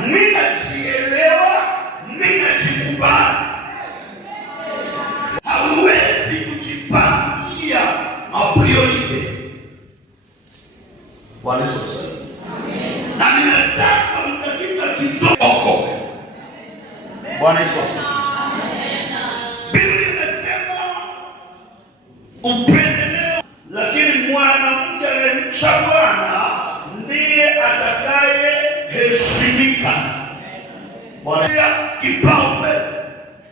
ninajielewa, ninajikubali. Hauwezi kujipangia mapriorite. Bwana Yesu asifiwe. Amen. Na ninataka mtakika kidogo. Bwana Yesu asifiwe. Amen. Biblia inasema upendeleo, lakini mwanamke anayemcha Bwana ndiye atakaye heshimika. Bwana kipaumbele.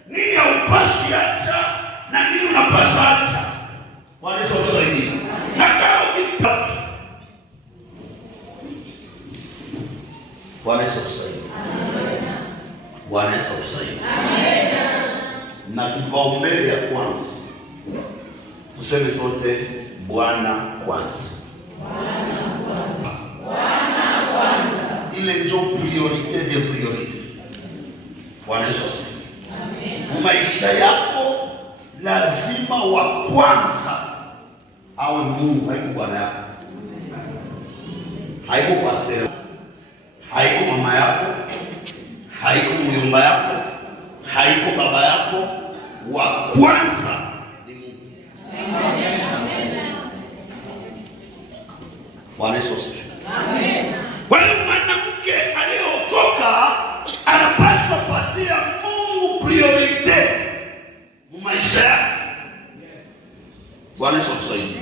Nini haupashi acha na nini unapasa acha? Bwana Yesu asifiwe. Na kama ukipata Bwana Yesu asifiwe. Amen. Bwana Yesu asifiwe. Amen. Na kipaumbele ya kwanza tuseme sote Bwana kwanza. Bwana kwanza. Bwana kwanza. Ile ndio priorite de priorite. Bwana Yesu asifiwe. Amen. Maisha yako lazima wa kwanza awe Mungu, haiko bwana yako. Haiko pastor, haiko mama yako, haiko mjomba yako, haiko baba yako. Wa kwanza ni Mungu. Amen. Bwana Yesu asifiwe. Amen. Wewe mwanamke aliyeokoka anapaswa patia Mungu priorite mu maisha yake. Bwana Yesu asifiwe.